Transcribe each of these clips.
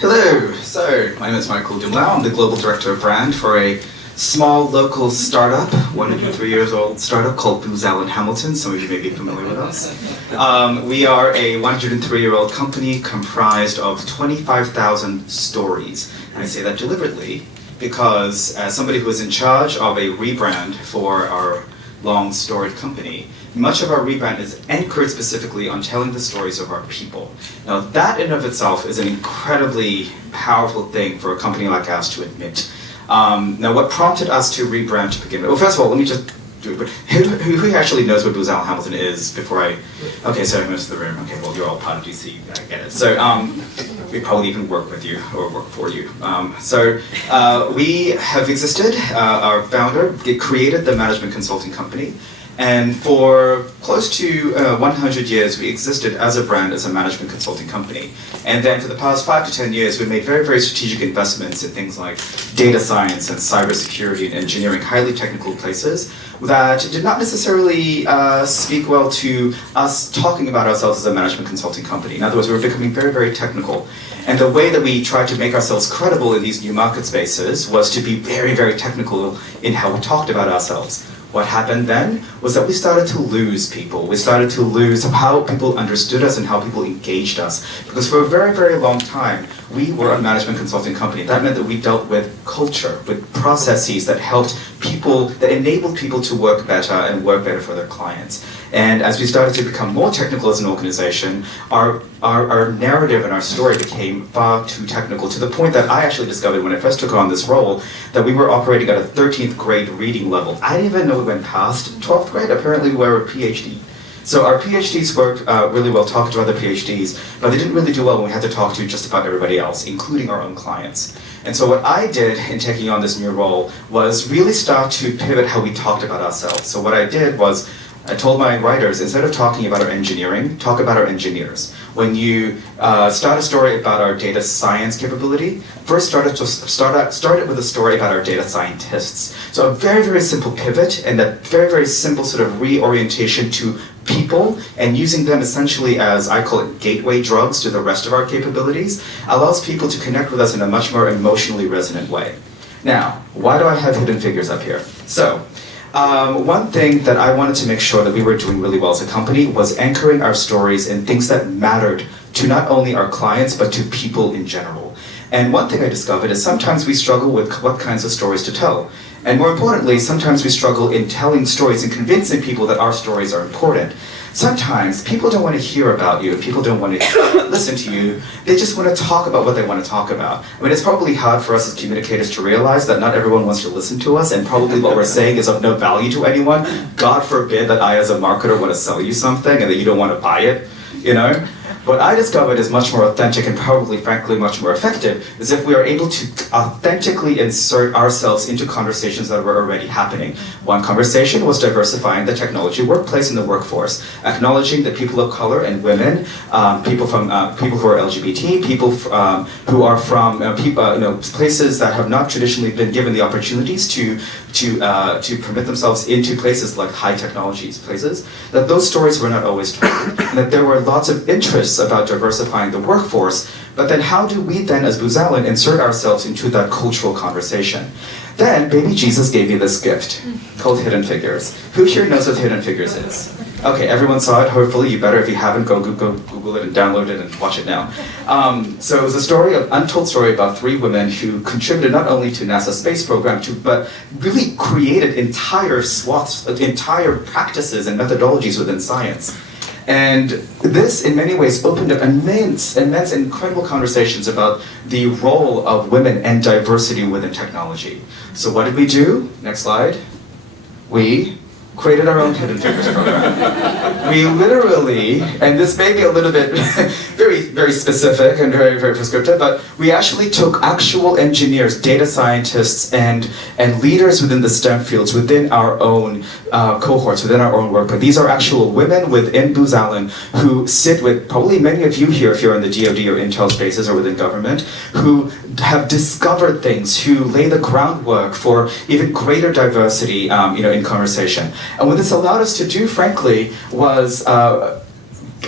Hello, so my name is Michael Dumlau. I'm the Global Director of Brand for a small local startup, 103 years old startup called Booz Allen Hamilton. Some of you may be familiar with us. We are a 103-year-old company comprised of 25,000 stories. And I say that deliberately because as somebody who is in charge of a rebrand for our long storied company, much of our rebrand is anchored specifically on telling the stories of our people. Now that in of itself is an incredibly powerful thing for a company like ours to admit. Now what prompted us to rebrand to begin with? Well, first of all, let me just do it. Who actually knows what Booz Allen Hamilton is before I... Okay, so most of the room. Okay, well you're all part of GC, I get it. So we probably even work with you or work for you. We have existed, our founder created the management consulting company. And for close to 100 years, we existed as a brand, as a management consulting company. And then for the past 5 to 10 years, we made very, very strategic investments in things like data science and cybersecurity and engineering, highly technical places that did not necessarily speak well to us talking about ourselves as a management consulting company. In other words, we were becoming very, very technical. And the way that we tried to make ourselves credible in these new market spaces was to be very, very technical in how we talked about ourselves. What happened then was that we started to lose people. We started to lose how people understood us and how people engaged us. Because for a very, very long time, we were a management consulting company. That meant that we dealt with culture, with processes that helped people, that enabled people to work better and work better for their clients. And as we started to become more technical as an organization, our narrative and our story became far too technical, to the point that I actually discovered when I first took on this role that we were operating at a 13th grade reading level. I didn't even know we went past 12th grade. Apparently we were a PhD. So our PhDs worked really well talking to other PhDs, but they didn't really do well when we had to talk to just about everybody else, including our own clients. And so what I did in taking on this new role was really start to pivot how we talked about ourselves. So what I did was I told my writers, instead of talking about our engineering, talk about our engineers. When you start a story about our data science capability, first start it with a story about our data scientists. So a very, very simple pivot and a very, very simple sort of reorientation to people and using them essentially as, I call it, gateway drugs to the rest of our capabilities, allows people to connect with us in a much more emotionally resonant way. Now, why do I have hidden figures up here? So, one thing that I wanted to make sure that we were doing really well as a company was anchoring our stories in things that mattered to not only our clients, but to people in general. And one thing I discovered is sometimes we struggle with what kinds of stories to tell. And more importantly, sometimes we struggle in telling stories and convincing people that our stories are important. Sometimes people don't want to hear about you, people don't want to listen to you, they just want to talk about what they want to talk about. I mean, it's probably hard for us as communicators to realize that not everyone wants to listen to us, and probably what we're saying is of no value to anyone. God forbid that I as a marketer want to sell you something and that you don't want to buy it, you know? What I discovered is much more authentic and probably, frankly, much more effective is if we are able to authentically insert ourselves into conversations that were already happening. One conversation was diversifying the technology workplace and the workforce, acknowledging that people of color and women, people who are LGBT, people who are from places that have not traditionally been given the opportunities to permit themselves into places like high technologies places, that those stories were not always told, and that there were lots of interests about diversifying the workforce, but then how do we then as Booz Allen insert ourselves into that cultural conversation? Then baby Jesus gave me this gift called Hidden Figures. Who here knows what Hidden Figures is? Okay, everyone saw it, hopefully. You better, if you haven't, go Google it and download it and watch it now. So it was a story, an untold story about 3 women who contributed not only to NASA's space program, but really created entire swaths, entire practices and methodologies within science. And this, in many ways, opened up immense, incredible conversations about the role of women and diversity within technology. So what did we do? Next slide. We created our own Hidden Figures program. We literally, and this may be a little bit very, very specific and very, very prescriptive, but we actually took actual engineers, data scientists, and leaders within the STEM fields, within our own cohorts, within our own work. But these are actual women within Booz Allen who sit with probably many of you here, if you're in the DoD or Intel spaces or within government, who have discovered things, who lay the groundwork for even greater diversity in conversation. And what this allowed us to do, frankly, was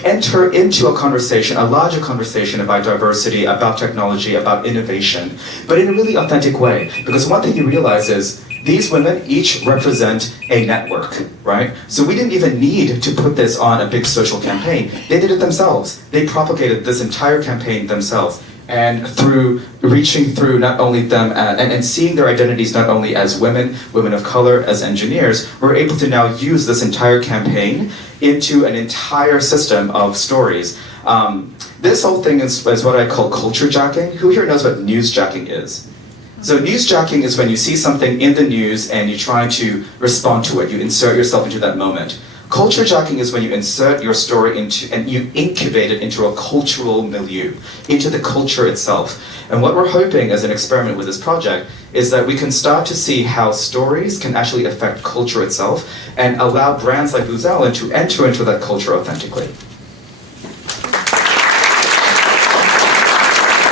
enter into a conversation, a larger conversation about diversity, about technology, about innovation, but in a really authentic way. Because one thing you realize is these women each represent a network, right? So we didn't even need to put this on a big social campaign. They did it themselves. They propagated this entire campaign themselves. And through reaching through not only them and seeing their identities not only as women, women of color, as engineers, we're able to now use this entire campaign into an entire system of stories. This whole thing is what I call culture jacking. Who here knows what newsjacking is? So newsjacking is when you see something in the news and you try to respond to it. You insert yourself into that moment. Culture jacking is when you insert your story into and you incubate it into a cultural milieu, into the culture itself. And what we're hoping as an experiment with this project is that we can start to see how stories can actually affect culture itself and allow brands like Booz Allen to enter into that culture authentically.